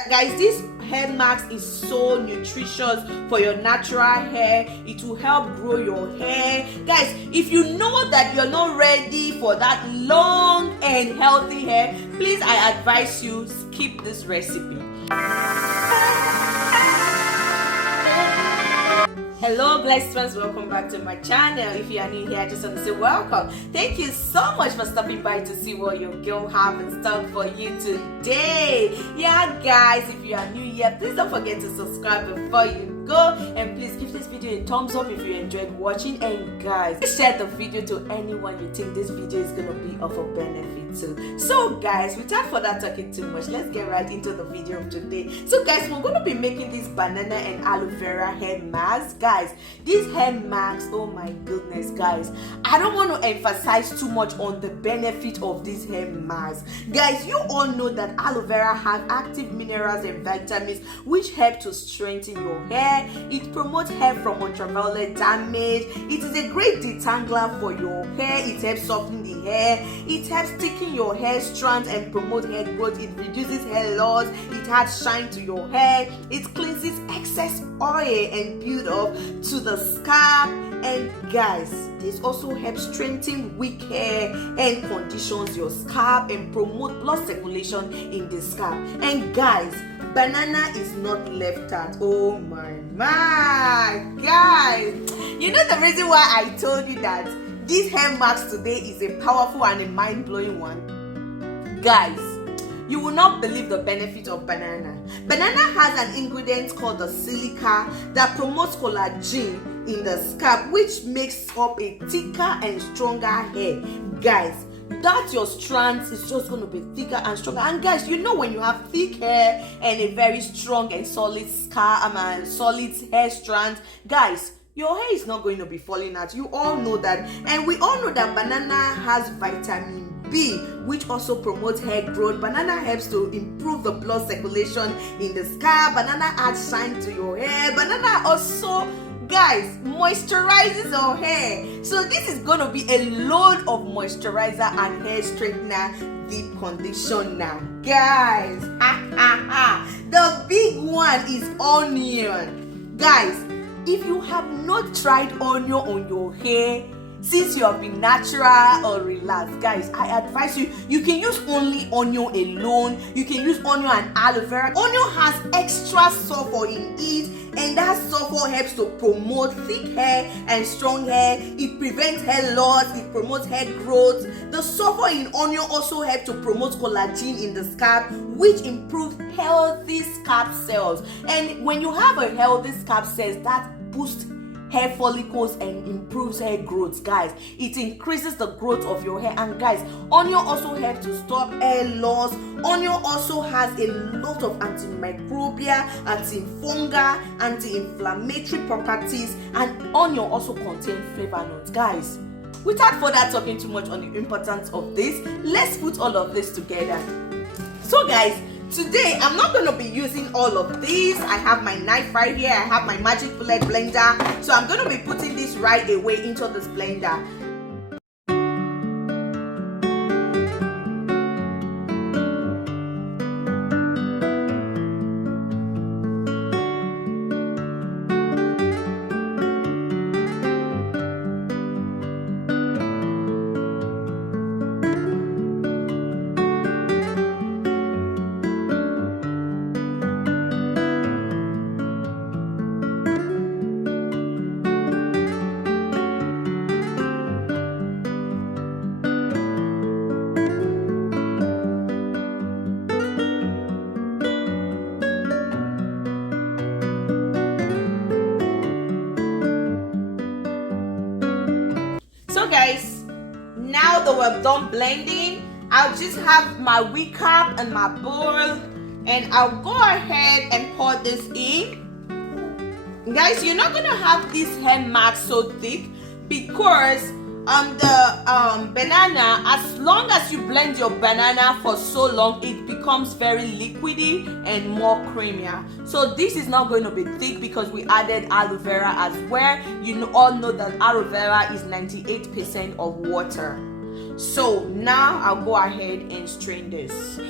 Guys, this hair mask is so nutritious for your natural hair. It will help grow your hair. Guys, if you know that you're not ready for that long and healthy hair, please, I advise you skip this recipe. Hello blessed ones, welcome back to my channel. If you are new here, I just want to say welcome. Thank you so much for stopping by to see what your girl have in stock for you today. Yeah guys, if you are new here, please don't forget to subscribe before you go, and please give this video a thumbs up if you enjoyed watching, and guys, share the video to anyone you think this video is gonna be of a benefit to. So guys, without further talking too much, let's get right into the video of today. So guys, we're gonna be making this banana and aloe vera hair mask. Guys, these hair masks, oh my goodness guys, I don't want to emphasize too much on the benefit of this hair mask. Guys, you all know that aloe vera has active minerals and vitamins which help to strengthen your hair. It promotes hair from ultraviolet damage. It is a great detangler for your hair. It helps soften the hair. It helps thicken your hair strands and promote hair growth. It reduces hair loss. It adds shine to your hair. It cleanses excess oil and build up to the scalp. And guys, this also helps strengthen weak hair and conditions your scalp and promote blood circulation in the scalp. And guys, banana is not left out. Oh my guys, you know the reason why I told you that this hair mask today is a powerful and a mind-blowing one? Guys, you will not believe the benefit of banana. Banana has an ingredient called the silica that promotes collagen in the scalp, which makes up a thicker and stronger hair. Guys, that your strands is just going to be thicker and stronger. And guys, you know when you have thick hair and a very strong and solid scalp and solid hair strands, guys, your hair is not going to be falling out. You all know that. And we all know that banana has vitamin B, which also promotes hair growth. Banana helps to improve the blood circulation in the scalp. Banana adds shine to your hair. Banana also, guys, moisturizes your hair. So this is going to be a load of moisturizer and hair straightener deep conditioner. Guys, the big one is onion. Guys, if you have not tried onion on your hair since you have been natural or relaxed, guys, I advise you can use only onion alone. You can use onion and aloe vera. Onion has extra sulfur in it, and that sulfur helps to promote thick hair and strong hair. It prevents hair loss. It promotes hair growth. The sulfur in onion also helps to promote collagen in the scalp, which improves healthy scalp cells. And when you have a healthy scalp cells, that boosts hair follicles and improves hair growth. Guys, it increases the growth of your hair. And guys, onion also helps to stop hair loss. Onion also has a lot of antimicrobial, antifungal, anti-inflammatory properties, and onion also contains flavonoids. Guys, without further talking too much on the importance of this, let's put all of this together. So guys, today I'm not going to be using all of these. I have my knife right here. I have my magic bullet blender. So I'm going to be putting this right away into this blender. So guys, now that we're done blending, I'll just have my wig cap and my bowl, and I'll go ahead and pour this in. Guys, you're not gonna have this hair mask so thick because the banana, as long as you blend your banana for so long, it becomes very liquidy and more creamier. So this is not going to be thick because we added aloe vera as well. You all know that aloe vera is 98% of water. So now I'll go ahead and strain this.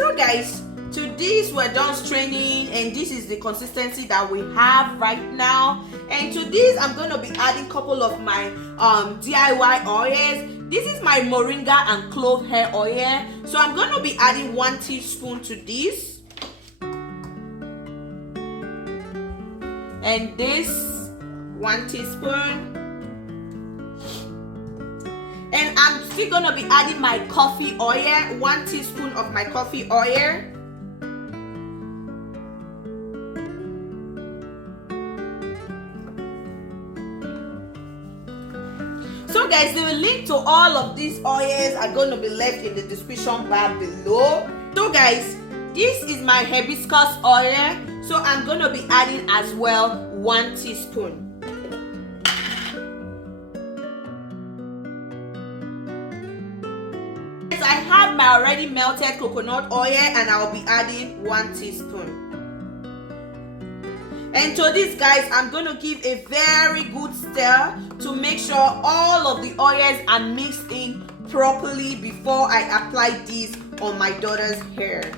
So guys, to this we're done straining, and this is the consistency that we have right now. And to this I'm going to be adding a couple of my DIY oils. This is my moringa and clove hair oil, so I'm going to be adding 1 teaspoon to this, and this 1 teaspoon. And I'm still going to be adding my coffee oil, 1 teaspoon of my coffee oil. So guys, the link to all of these oils are going to be left in the description bar below. So guys, this is my hibiscus oil, so I'm going to be adding as well 1 teaspoon. I have my already melted coconut oil, and I'll be adding 1 teaspoon. And to this guys, I'm going to give a very good stir to make sure all of the oils are mixed in properly before I apply this on my daughter's hair.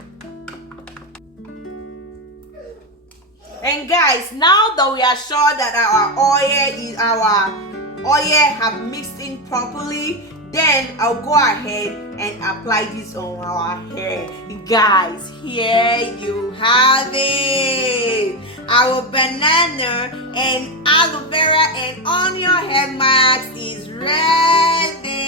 And guys, now that we are sure that our oil have mixed in properly, then I'll go ahead and apply this on our hair. Guys, here you have it. Our banana and aloe vera and onion hair mask is ready.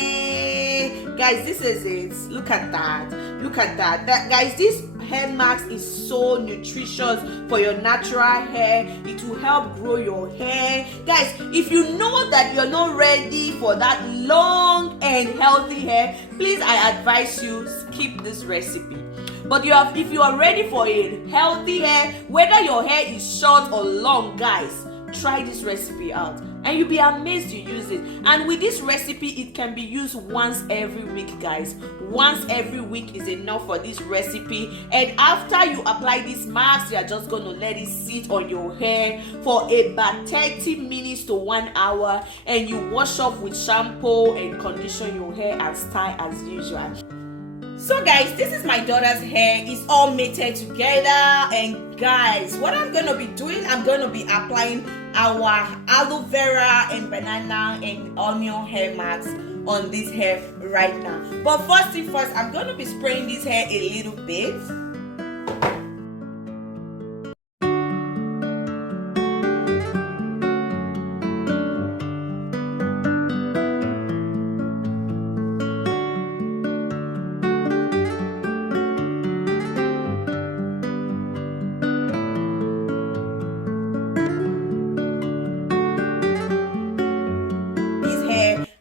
Guys, this is it. Look at that. Look at that. Guys, this hair mask is so nutritious for your natural hair. It will help grow your hair. Guys, if you know that you're not ready for that long and healthy hair, please, I advise you skip this recipe. But if you are ready for a healthy hair, whether your hair is short or long, guys, try this recipe out and you'll be amazed you use it. And with this recipe, it can be used once every week, guys. Once every week is enough for this recipe. And after you apply this mask, you are just going to let it sit on your hair for about 30 minutes to 1 hour, and you wash off with shampoo and condition your hair and style as usual. So guys, this is my daughter's hair. It's all mated together. And guys, what I'm going to be doing, I'm going to be applying our aloe vera and banana and onion hair mask on this hair right now. But first thing first, I'm going to be spraying this hair a little bit.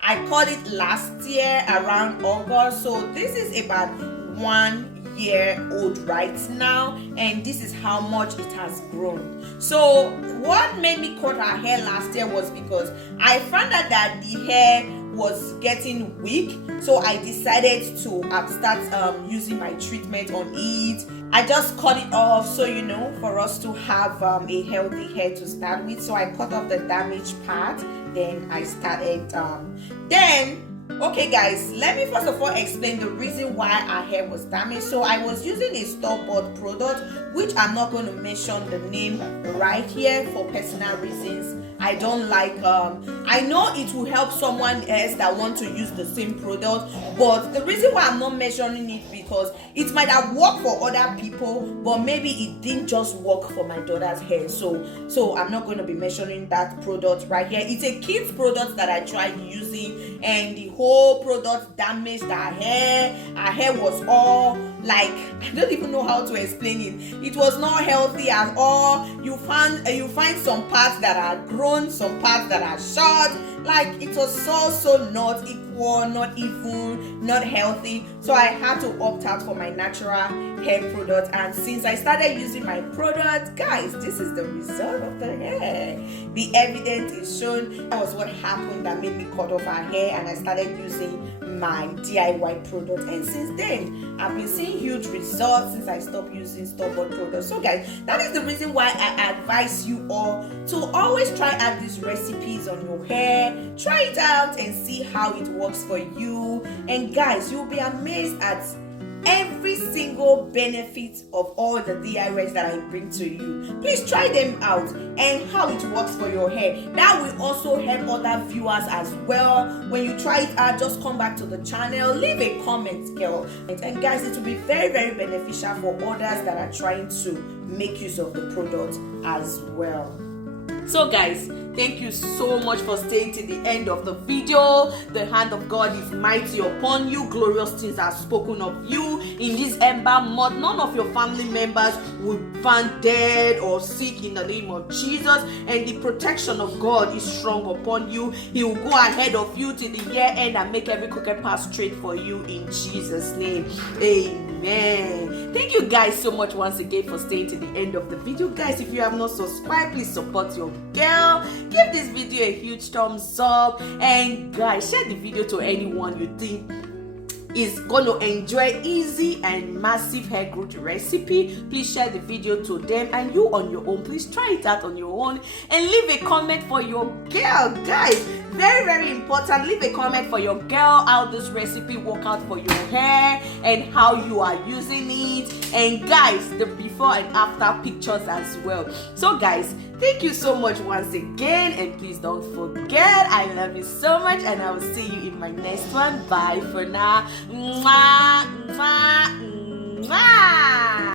I caught it last year around August, so this is about 1 year old right now, and this is how much it has grown. So what made me cut her hair last year was because I found out that the hair was getting weak, so I decided to start using my treatment on it. I just cut it off, so you know, for us to have a healthy hair to start with. So I cut off the damaged part, then I started okay guys, let me first of all explain the reason why our hair was damaged. So I was using a store-bought product, which I'm not going to mention the name right here for personal reasons. I don't like I know it will help someone else that want to use the same product, but the reason why I'm not mentioning it because it might have worked for other people, but maybe it didn't just work for my daughter's hair. So I'm not going to be mentioning that product right here. It's a kid's product that I tried using, and the whole product damaged her hair. Her hair was all like, I don't even know how to explain it. It was not healthy at all. You find some parts that are grown, some parts that are short. Like, it was so not equal, not even, not healthy. So I had to opt out for my natural hair product. And since I started using my product, guys, this is the result of the hair. The evidence is shown. That was what happened that made me cut off her hair, and I started using my DIY product. And since then, I've been seeing huge results since I stopped using store-bought products. So guys, that is the reason why I advise you all to always try out these recipes on your hair. Try it out and see how it works for you. And guys, you'll be amazed at every single benefit of all the DIYs that I bring to you. Please try them out and how it works for your hair. That will also help other viewers as well. When you try it out, just come back to the channel, leave a comment, girl. And guys, it will be very, very beneficial for others that are trying to make use of the product as well. So guys, thank you so much for staying to the end of the video. The hand of God is mighty upon you. Glorious things are spoken of you in this ember month. None of your family members will be found dead or sick in the name of Jesus. And the protection of God is strong upon you. He will go ahead of you to the year end and make every crooked path straight for you in Jesus' name. Amen. Thank you guys so much once again for staying to the end of the video. Guys, if you have not subscribed, please support your girl. Give this video a huge thumbs up, and guys, share the video to anyone you think is going to enjoy easy and massive hair growth recipe. Please share the video to them, and you on your own, please try it out on your own and leave a comment for your girl. Guys, very, very important, leave a comment for your girl how this recipe work out for your hair and how you are using it, and guys, the before and after pictures as well. So guys, thank you so much once again, and please don't forget, I love you so much, and I will see you in my next one. Bye for now. Mwah, mwah, mwah.